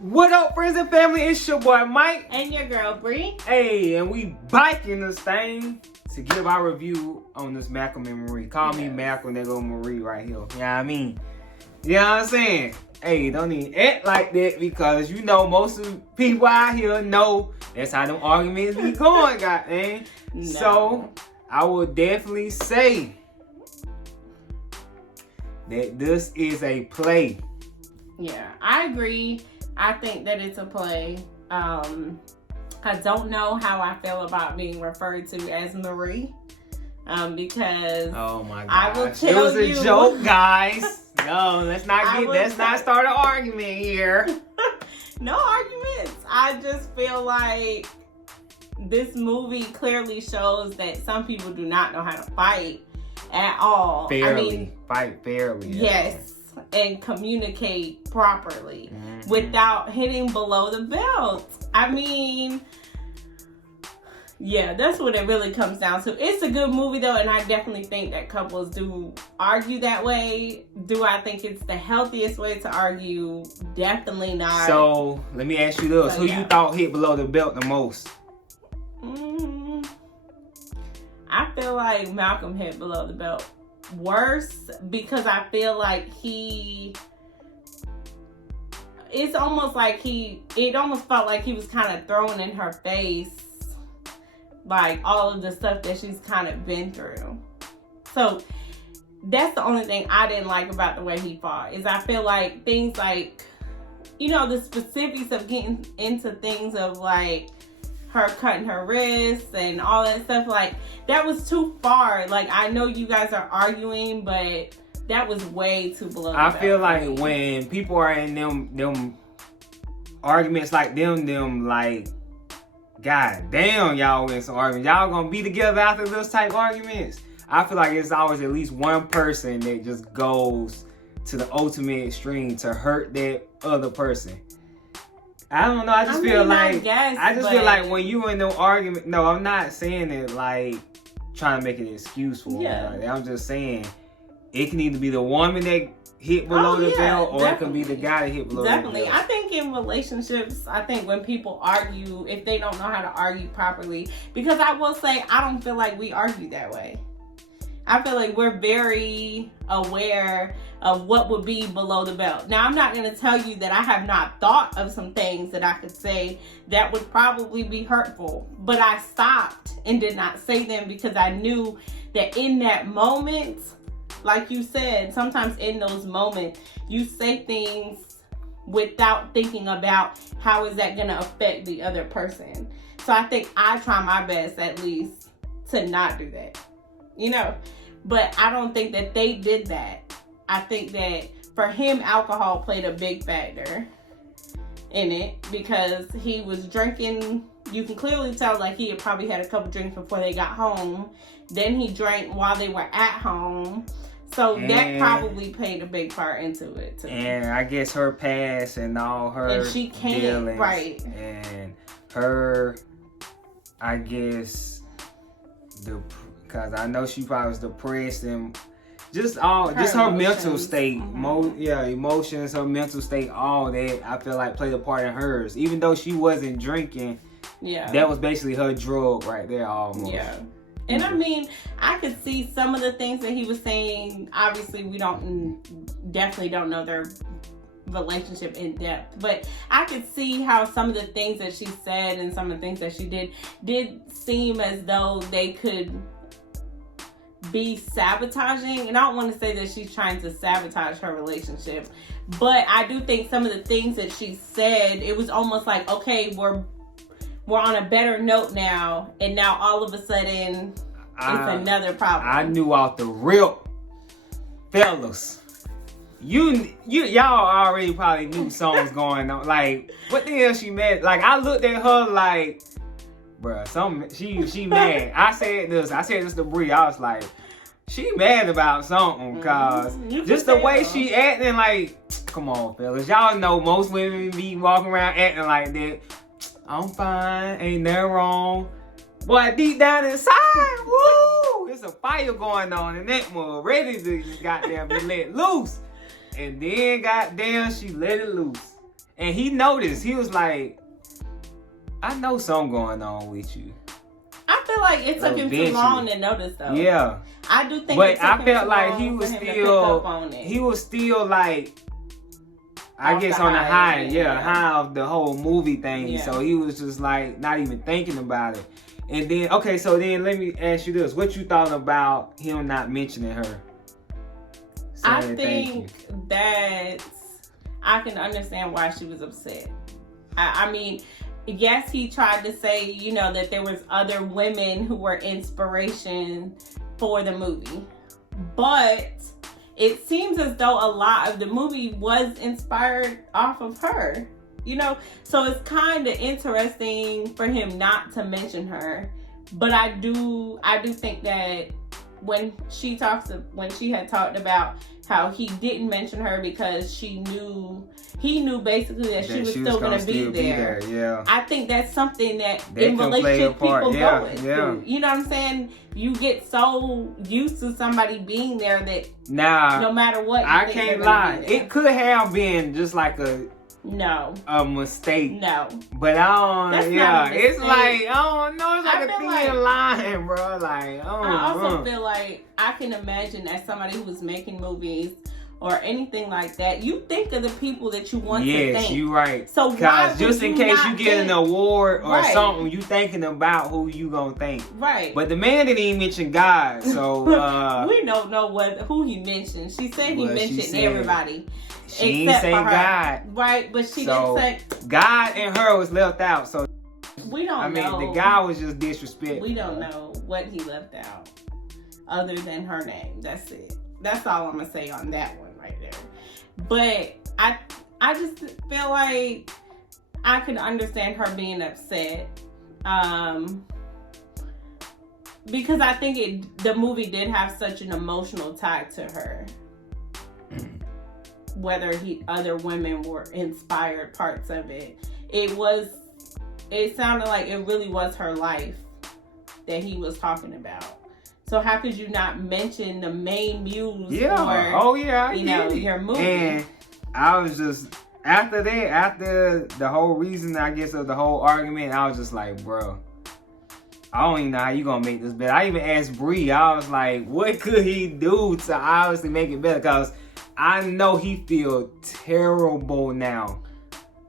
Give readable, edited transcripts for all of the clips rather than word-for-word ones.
What up, friends and family? It's your boy Mike. And your girl Bree. Hey, and we biking this thing to give our review on this Malcom and Marie. Call me Malcom, they go Marie right here. You know what I mean? You know what I'm saying? Hey, don't even act like that because you know most of the people out here know that's how them arguments be going, goddamn. No. So, I would definitely say that this is a play. Yeah, I agree. I think that it's a play. I don't know how I feel about being referred to as Marie. Because oh my god, I will tell it was a joke, guys. No, let's not start an argument here. No arguments. I just feel like this movie clearly shows that some people do not know how to fight at all. Fairly. Fight fairly. Yes. And communicate properly without hitting below the belt. I mean, yeah, that's what it really comes down to. It's a good movie though, and I definitely think that couples do argue that way. Do I think it's the healthiest way to argue? Definitely not. So let me ask you this: who you thought hit below the belt the most? I feel like Malcom hit below the belt worse because I feel like it almost felt like he was kind of throwing in her face like all of the stuff that she's kind of been through. So that's the only thing I didn't like about the way he fought, is I feel like things like, you know, the specifics of getting into things of like her cutting her wrists and all that stuff, like that was too far. Like, I know you guys are arguing, but that was way too below the belt. I feel like when people are in them arguments like them like, god damn, y'all in some arguments. Y'all gonna be together after those type arguments? I feel like it's always at least one person that just goes to the ultimate extreme to hurt that other person. I don't know. I just feel like when you in no argument. No, I'm not saying it like trying to make an excuse for it. I'm just saying it can either be the woman that hit below the belt, or it can be the guy that hit below the belt. I think in relationships, when people argue, if they don't know how to argue properly, because I will say I don't feel like we argue that way. I feel like we're very aware of what would be below the belt. Now, I'm not going to tell you that I have not thought of some things that I could say that would probably be hurtful, but I stopped and did not say them because I knew that in that moment, like you said, sometimes in those moments, you say things without thinking about how is that going to affect the other person. So I think I try my best, at least, to not do that. You know, but I don't think that they did that. I think that for him, alcohol played a big factor in it because he was drinking. You can clearly tell like he had probably had a couple drinks before they got home. Then he drank while they were at home. So that probably played a big part into it too. And I guess her past and all her and she can't dealings, right, and her, I guess because I know she probably was depressed and just her mental state, emotions, her mental state, all that I feel like played a part in hers. Even though she wasn't drinking, that was basically her drug right there almost. Yeah. And I mean, I could see some of the things that he was saying. Obviously, we definitely don't know their relationship in depth, but I could see how some of the things that she said and some of the things that she did seem as though they could be sabotaging. And I don't want to say that she's trying to sabotage her relationship, but I do think some of the things that she said, it was almost like, okay, we're on a better note now, and now all of a sudden it's another problem. I knew out the rip, fellas, y'all already probably knew something was going on. Like, what the hell she mad? Like, I looked at her like, bruh, she mad. I said this to Bree. I was like, she mad about something, cause just the way she acting, like, come on, fellas, y'all know most women be walking around acting like that. I'm fine, ain't nothing wrong. Boy, deep down inside, woo, there's a fire going on in that mug, ready to just goddamn be let loose. And then goddamn, she let it loose. And he noticed. He was like, I know something going on with you. I feel like it took him too long to notice, though. Yeah. I do think but it took I him felt too like long he was for him to still, pick up on it. he was still like, I Off guess the on the high, high of the whole movie thing. Yeah. So he was just like, not even thinking about it. And then, okay, so then let me ask you this. What you thought about him not mentioning her? I think that I can understand why she was upset. I mean, yes, he tried to say, you know, that there was other women who were inspiration for the movie. But it seems as though a lot of the movie was inspired off of her. You know, so it's kind of interesting for him not to mention her. But I do think that when she had talked about how he didn't mention her because he knew basically that she was still going to be there. Yeah. I think that's something that in relationships people go through. You know what I'm saying? You get so used to somebody being there that no matter what, I can't lie. It could have been just like a mistake. No. But I don't, it's like, I don't know, it's like a thin line, bro. Like, I also feel like I can imagine as somebody who was making movies or anything like that, you think of the people that you want to think. Yes, you right. So why just in case you get an award or something, you thinking about who you gonna think. Right. But the man didn't even mention God, so we don't know who he mentioned. She said he mentioned everybody. She didn't say God. Right, but she didn't say God and her was left out, so we don't know. I mean, the guy was just disrespectful. We don't know what he left out other than her name. That's it. That's all I'm gonna say on that one right there. But I just feel like I could understand her being upset. Because I think the movie did have such an emotional tie to her. Whether other women were inspired parts of it. It sounded like it really was her life that he was talking about. So how could you not mention the main muse for your movie? And I was just after the whole reason, I guess, of the whole argument, I was just like, bro, I don't even know how you gonna make this better. I even asked Bree, I was like, what could he do to obviously make it better? Because I know he feels terrible now.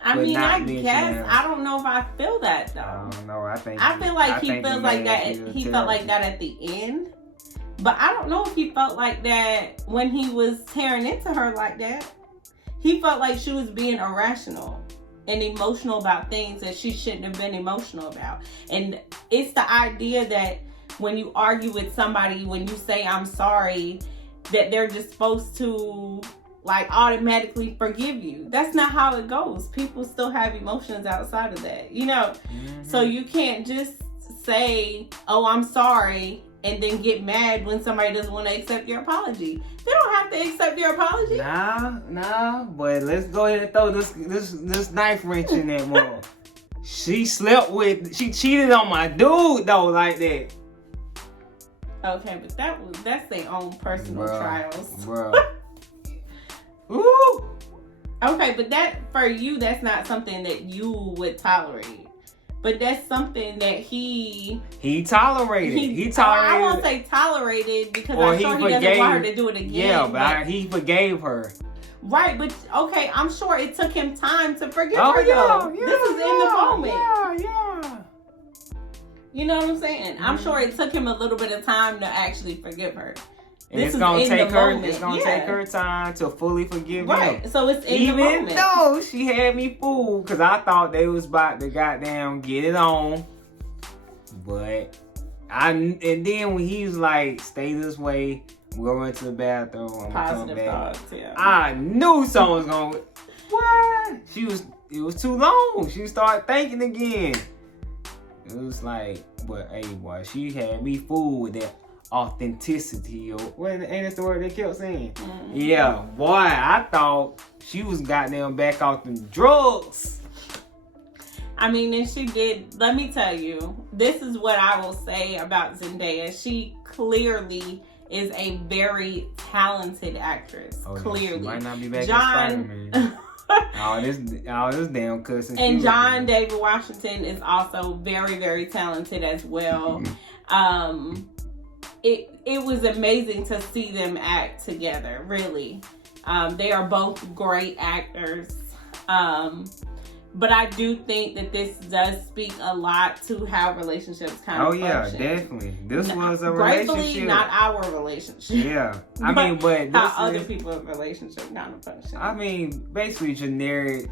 I mean, I guess I don't know if I feel that though. I don't know. I feel like he feels like that. He felt like that at the end, but I don't know if he felt like that when he was tearing into her like that. He felt like she was being irrational and emotional about things that she shouldn't have been emotional about. And it's the idea that when you argue with somebody, when you say I'm sorry, that they're just supposed to like automatically forgive you. That's not how it goes. People still have emotions outside of that, you know? Mm-hmm. So you can't just say, oh, I'm sorry, and then get mad when somebody doesn't want to accept your apology. They don't have to accept your apology. Nah, but let's go ahead and throw this knife wrench in that one. She cheated on my dude though, like that. Okay, but that's their own personal trials. Bro. Ooh. Okay, but that for you, that's not something that you would tolerate. But that's something that he tolerated. He tolerated. I won't say tolerated because I'm sure he doesn't want her to do it again. Yeah, but he forgave her. Right, but okay, I'm sure it took him time to forgive her though. This is in the moment. Yeah. You know what I'm saying? Mm-hmm. I'm sure it took him a little bit of time to actually forgive her. And it's gonna take her time to fully forgive him. Right. So it's in the moment. Even though she had me fooled, because I thought they was about to goddamn get it on. But and then when he was like, stay this way, we'll run to the bathroom, I'm gonna come back. Thoughts, yeah. I knew someone was gonna what? It was too long. She started thinking again. It was like, but hey boy, she had me fooled with that authenticity, or ain't that the word they kept saying? Mm-hmm. Yeah, boy, I thought she was goddamn back off them drugs. I mean, and she did. Let me tell you, this is what I will say about Zendaya. She clearly is a very talented actress. Clearly, she might not be back as Spider-Man. all this damn cussing. And John David Washington is also very, very talented as well. It was amazing to see them act together, really. They are both great actors. But I do think that this does speak a lot to how relationships kind of function. Oh, yeah, definitely. This was a gratefully, relationship. not our relationship. Yeah. I mean, but this how other people's relationship kind of function. I mean, basically generic,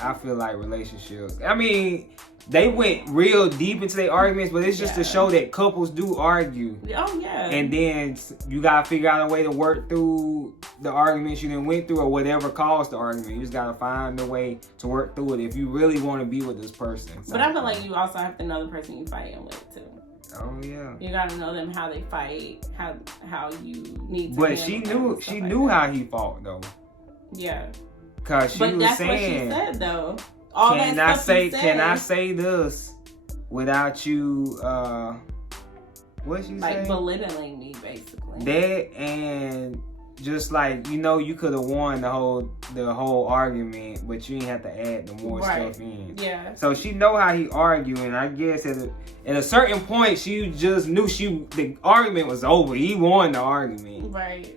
I feel like relationships. I mean, they went real deep into their arguments, but it's just to show that couples do argue. Oh, yeah. And then you got to figure out a way to work through the arguments you done went through or whatever caused the argument. You just got to find a way to work through it if you really want to be with this person. But I feel like you also have to know the person you're fighting with, too. Oh, yeah. You got to know them, how they fight, how you need to. But she knew how he fought, though. Yeah. Because she was that's saying. What she said, though. Can I say this without you what she like say? Belittling me, basically. That, and just like, you could have won the whole argument, but you didn't have to add the more stuff in. Yeah. So she know how he argued, and I guess at a certain point she just knew the argument was over. He won the argument. Right.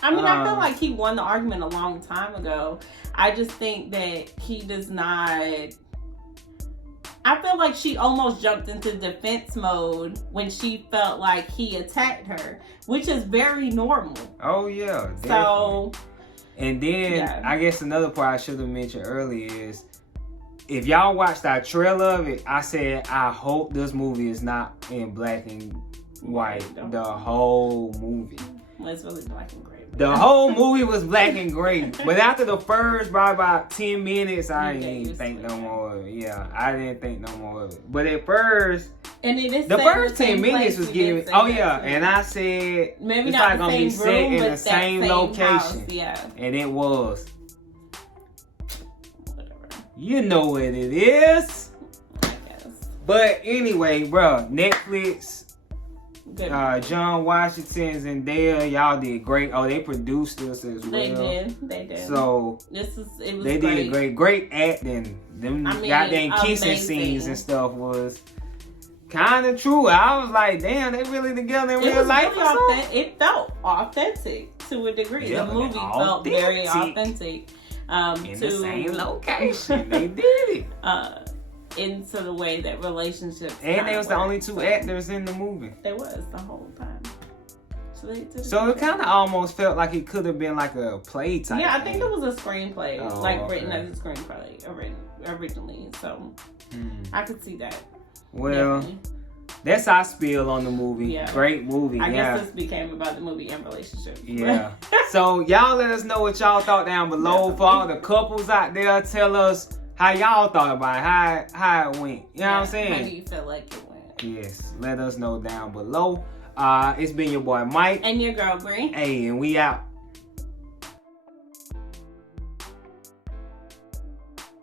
I mean, I feel like he won the argument a long time ago. I just think that he does not. I feel like she almost jumped into defense mode when she felt like he attacked her, which is very normal. Oh, yeah. Definitely. So. And then, I guess another part I should have mentioned earlier is, if y'all watched our trailer of it, I said, I hope this movie is not in black and white. The whole movie. Well, it's really black and gray. The whole movie was black and gray. But after the first, probably about 10 minutes, I didn't think no more of it. Yeah, I didn't think no more of it. But at first, and it is the first 10 minutes was giving. Oh, yeah. And I said, maybe it's not not going to be set in the same location. House, yeah. And it was. Whatever. You know what it is. I guess. But anyway, bro, Netflix. Good. John Washington, Zendaya, y'all did great. Oh, they produced this as well. They did. So it was they did great acting. Them goddamn kissing scenes and stuff was kind of true. I was like, damn, they really together in real life. It felt authentic to a degree. The movie felt very authentic. In the same location, they did it. Into the way that relationships. And they was the only two actors in the movie. They was the whole time. So it kind of almost felt like it could have been like a play type. Yeah, I think it was a screenplay, written okay. as a screenplay originally. So I could see that. Well, that's our spiel on the movie. Yeah. Great movie. I guess this became about the movie and relationships. Yeah. So y'all let us know what y'all thought down below. For all the couples out there, tell us how y'all thought about it, how it went. You know what I'm saying? How do you feel like it went? Yes. Let us know down below. It's been your boy Mike. And your girl Bree. Hey, and we out.